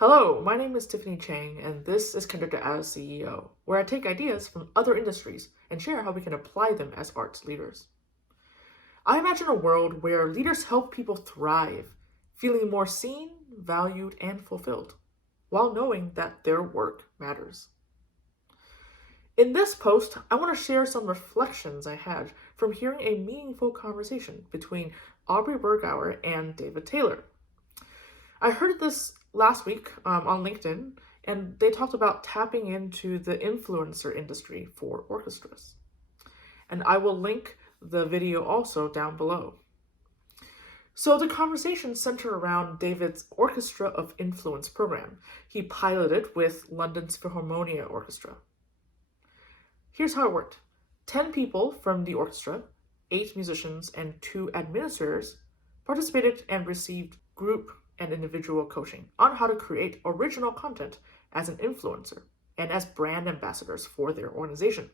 Hello, my name is Tiffany Chang, and this is Conductor as CEO, where I take ideas from other industries and share how we can apply them as arts leaders. I imagine a world where leaders help people thrive, feeling more seen, valued, and fulfilled, while knowing that their work matters. In this post, I want to share some reflections I had from hearing a meaningful conversation between Aubrey Bergauer and David Taylor. I heard this last week on LinkedIn, and they talked about tapping into the influencer industry for orchestras. And I will link the video also down below. So the conversation centered around David's Orchestra of Influence program he piloted with London's Philharmonia Orchestra. Here's how it worked. 10 people from the orchestra, 8 musicians, and 2 administrators participated and received group and individual coaching on how to create original content as an influencer and as brand ambassadors for their organization.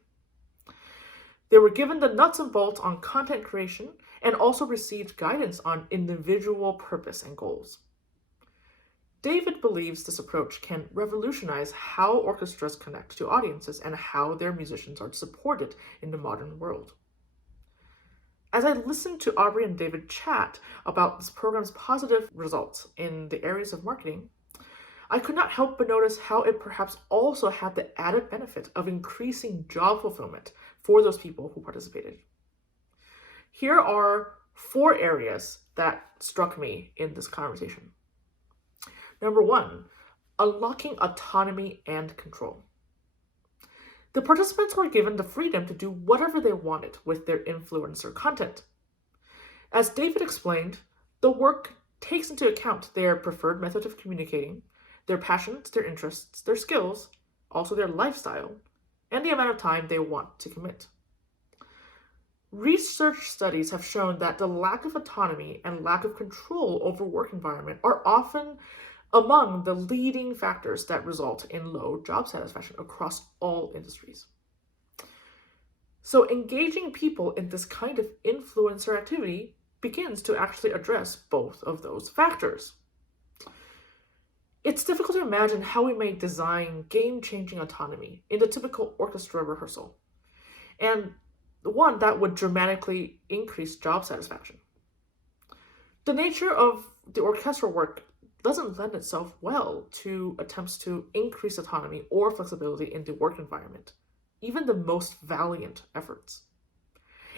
They were given the nuts and bolts on content creation and also received guidance on individual purpose and goals. David believes this approach can revolutionize how orchestras connect to audiences and how their musicians are supported in the modern world. As I listened to Aubrey and David chat about this program's positive results in the areas of marketing, I could not help but notice how it perhaps also had the added benefit of increasing job fulfillment for those people who participated. Here are 4 areas that struck me in this conversation. Number 1, unlocking autonomy and control. The participants were given the freedom to do whatever they wanted with their influencer content. As David explained, the work takes into account their preferred method of communicating, their passions, their interests, their skills, also their lifestyle, and the amount of time they want to commit. Research studies have shown that the lack of autonomy and lack of control over work environment are often among the leading factors that result in low job satisfaction across all industries. So engaging people in this kind of influencer activity begins to actually address both of those factors. It's difficult to imagine how we may design game-changing autonomy in the typical orchestra rehearsal, and one that would dramatically increase job satisfaction. The nature of the orchestral work doesn't lend itself well to attempts to increase autonomy or flexibility in the work environment, even the most valiant efforts.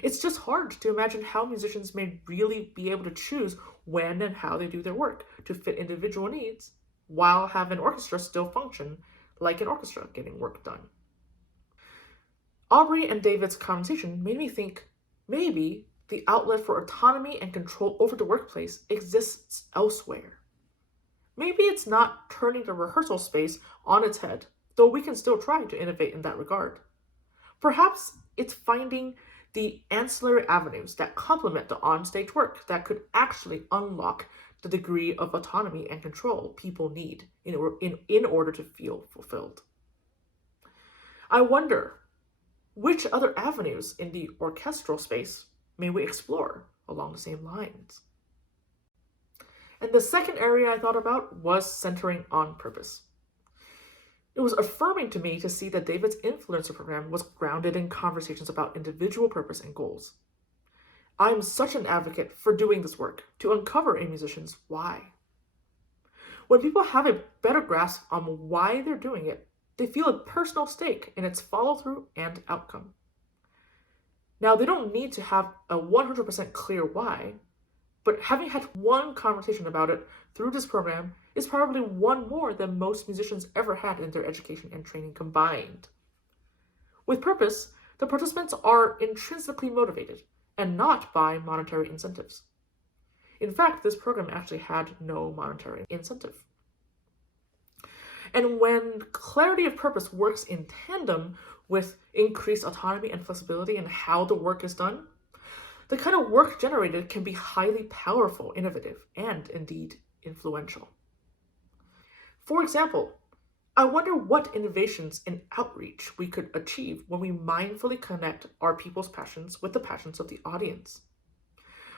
It's just hard to imagine how musicians may really be able to choose when and how they do their work to fit individual needs while having an orchestra still function like an orchestra getting work done. Aubrey and David's conversation made me think maybe the outlet for autonomy and control over the workplace exists elsewhere. Maybe it's not turning the rehearsal space on its head, though we can still try to innovate in that regard. Perhaps it's finding the ancillary avenues that complement the onstage work that could actually unlock the degree of autonomy and control people need in order to feel fulfilled. I wonder, which other avenues in the orchestral space may we explore along the same lines? And the second area I thought about was centering on purpose. It was affirming to me to see that David's influencer program was grounded in conversations about individual purpose and goals. I'm such an advocate for doing this work to uncover a musician's why. When people have a better grasp on why they're doing it, they feel a personal stake in its follow-through and outcome. Now, they don't need to have a 100% clear why, but having had one conversation about it through this program is probably one more than most musicians ever had in their education and training combined. With purpose, the participants are intrinsically motivated and not by monetary incentives. In fact, this program actually had no monetary incentive. And when clarity of purpose works in tandem with increased autonomy and flexibility in how the work is done, the kind of work generated can be highly powerful, innovative, and indeed influential. For example, I wonder what innovations in outreach we could achieve when we mindfully connect our people's passions with the passions of the audience.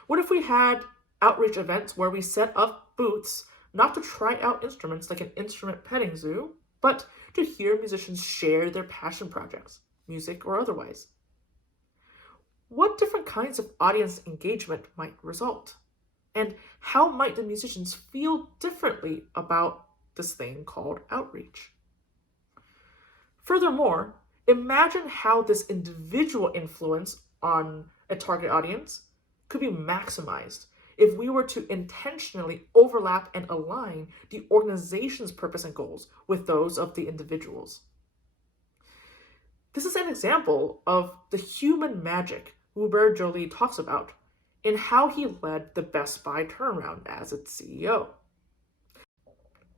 What if we had outreach events where we set up booths not to try out instruments like an instrument petting zoo, but to hear musicians share their passion projects, music or otherwise. What different kinds of audience engagement might result? And how might the musicians feel differently about this thing called outreach? Furthermore, imagine how this individual influence on a target audience could be maximized if we were to intentionally overlap and align the organization's purpose and goals with those of the individuals. This is an example of the human magic Hubert Joly talks about in how he led the Best Buy turnaround as its CEO.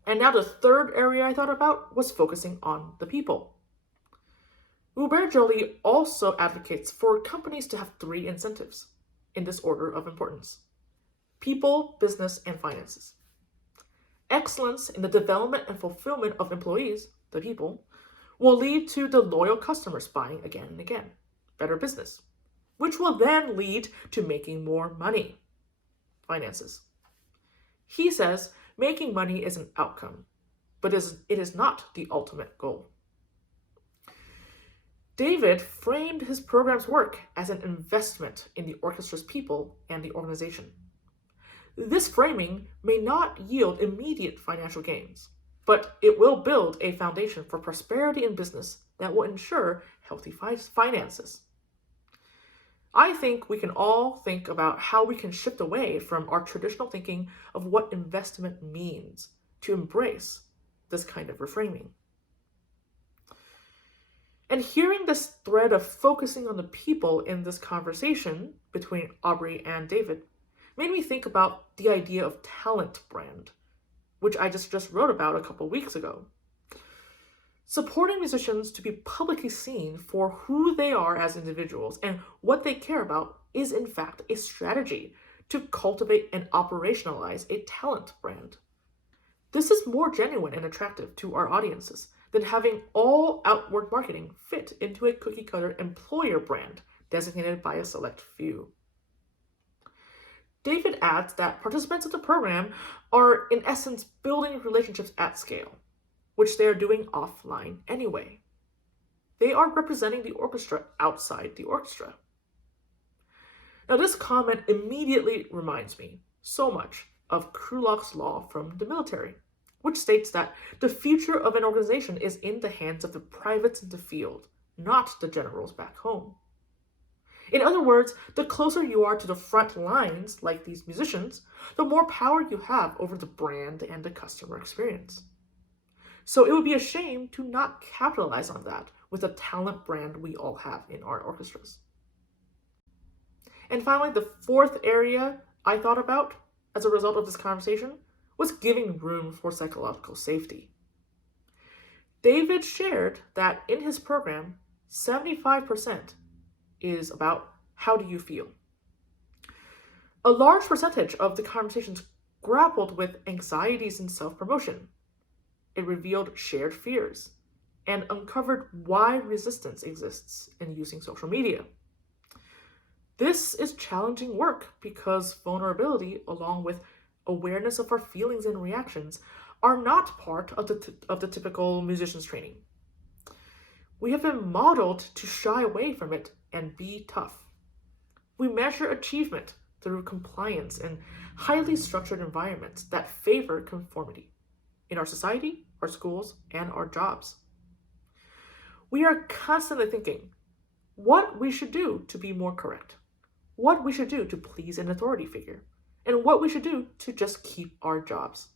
And now the third area I thought about was focusing on the people. Hubert Joly also advocates for companies to have 3 incentives in this order of importance: people, business, and finances. Excellence in the development and fulfillment of employees, the people, will lead to the loyal customers buying again and again, better business, which will then lead to making more money, finances. He says making money is an outcome, but it is not the ultimate goal. David framed his program's work as an investment in the orchestra's people and the organization. This framing may not yield immediate financial gains, but it will build a foundation for prosperity in business that will ensure healthy finances. I think we can all think about how we can shift away from our traditional thinking of what investment means to embrace this kind of reframing. And hearing this thread of focusing on the people in this conversation between Aubrey and David made me think about the idea of talent brand, which I just wrote about a couple weeks ago. Supporting musicians to be publicly seen for who they are as individuals and what they care about is in fact a strategy to cultivate and operationalize a talent brand. This is more genuine and attractive to our audiences than having all outward marketing fit into a cookie-cutter employer brand designated by a select few. David adds that participants in the program are, in essence, building relationships at scale, which they are doing offline anyway. They are representing the orchestra outside the orchestra. Now, this comment immediately reminds me so much of Krulok's law from the military, which states that the future of an organization is in the hands of the privates in the field, not the generals back home. In other words, the closer you are to the front lines, like these musicians, the more power you have over the brand and the customer experience. So it would be a shame to not capitalize on that with the talent brand we all have in our orchestras. And finally, the fourth area I thought about as a result of this conversation was giving room for psychological safety. David shared that in his program, 75% is about how do you feel. A large percentage of the conversations grappled with anxieties and self-promotion. It revealed shared fears and uncovered why resistance exists in using social media. This is challenging work because vulnerability, along with awareness of our feelings and reactions, are not part of the typical musician's training. We have been modeled to shy away from it and be tough. We measure achievement through compliance in highly structured environments that favor conformity in our society, our schools, and our jobs. We are constantly thinking what we should do to be more correct, what we should do to please an authority figure, and what we should do to just keep our jobs.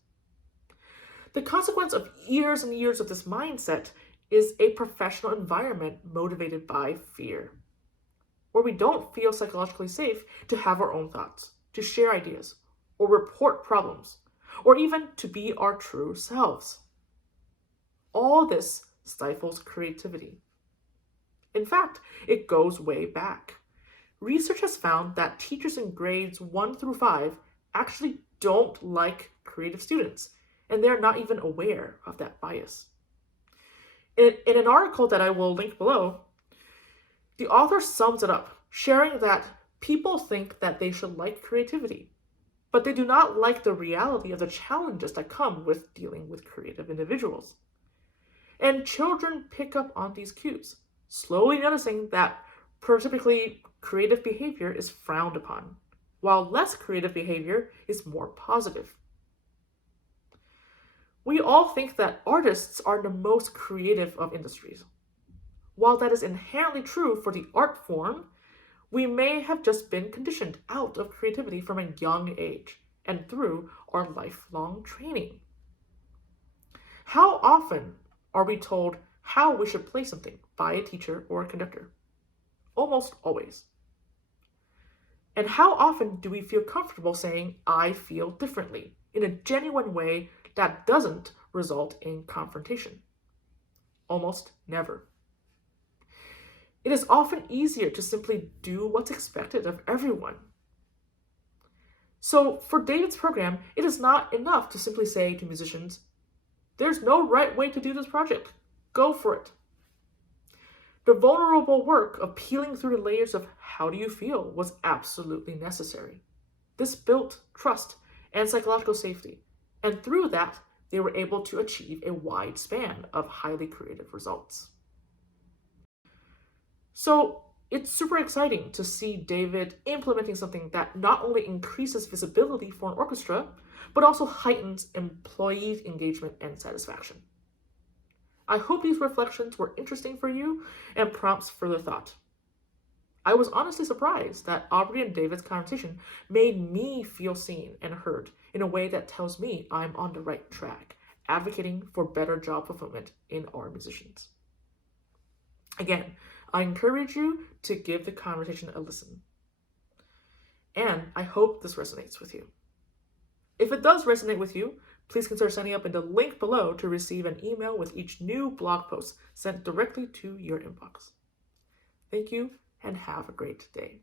The consequence of years and years of this mindset is a professional environment motivated by fear, where we don't feel psychologically safe to have our own thoughts, to share ideas, or report problems, or even to be our true selves. All this stifles creativity. In fact, it goes way back. Research has found that teachers in grades 1 through 5 actually don't like creative students, and they're not even aware of that bias. In an article that I will link below, the author sums it up, sharing that people think that they should like creativity, but they do not like the reality of the challenges that come with dealing with creative individuals. And children pick up on these cues, slowly noticing that prototypically creative behavior is frowned upon, while less creative behavior is more positive. We all think that artists are the most creative of industries. While that is inherently true for the art form, we may have just been conditioned out of creativity from a young age and through our lifelong training. How often are we told how we should play something by a teacher or a conductor? Almost always. And how often do we feel comfortable saying, I feel differently, in a genuine way that doesn't result in confrontation? Almost never. It is often easier to simply do what's expected of everyone. So for David's program, it is not enough to simply say to musicians, there's no right way to do this project. Go for it. The vulnerable work of peeling through the layers of how do you feel was absolutely necessary. This built trust and psychological safety, and through that, they were able to achieve a wide span of highly creative results. So it's super exciting to see David implementing something that not only increases visibility for an orchestra, but also heightens employee engagement and satisfaction. I hope these reflections were interesting for you and prompts further thought. I was honestly surprised that Aubrey and David's conversation made me feel seen and heard in a way that tells me I'm on the right track, advocating for better job fulfillment in our musicians. Again, I encourage you to give the conversation a listen. And I hope this resonates with you. If it does resonate with you, please consider signing up in the link below to receive an email with each new blog post sent directly to your inbox. Thank you and have a great day.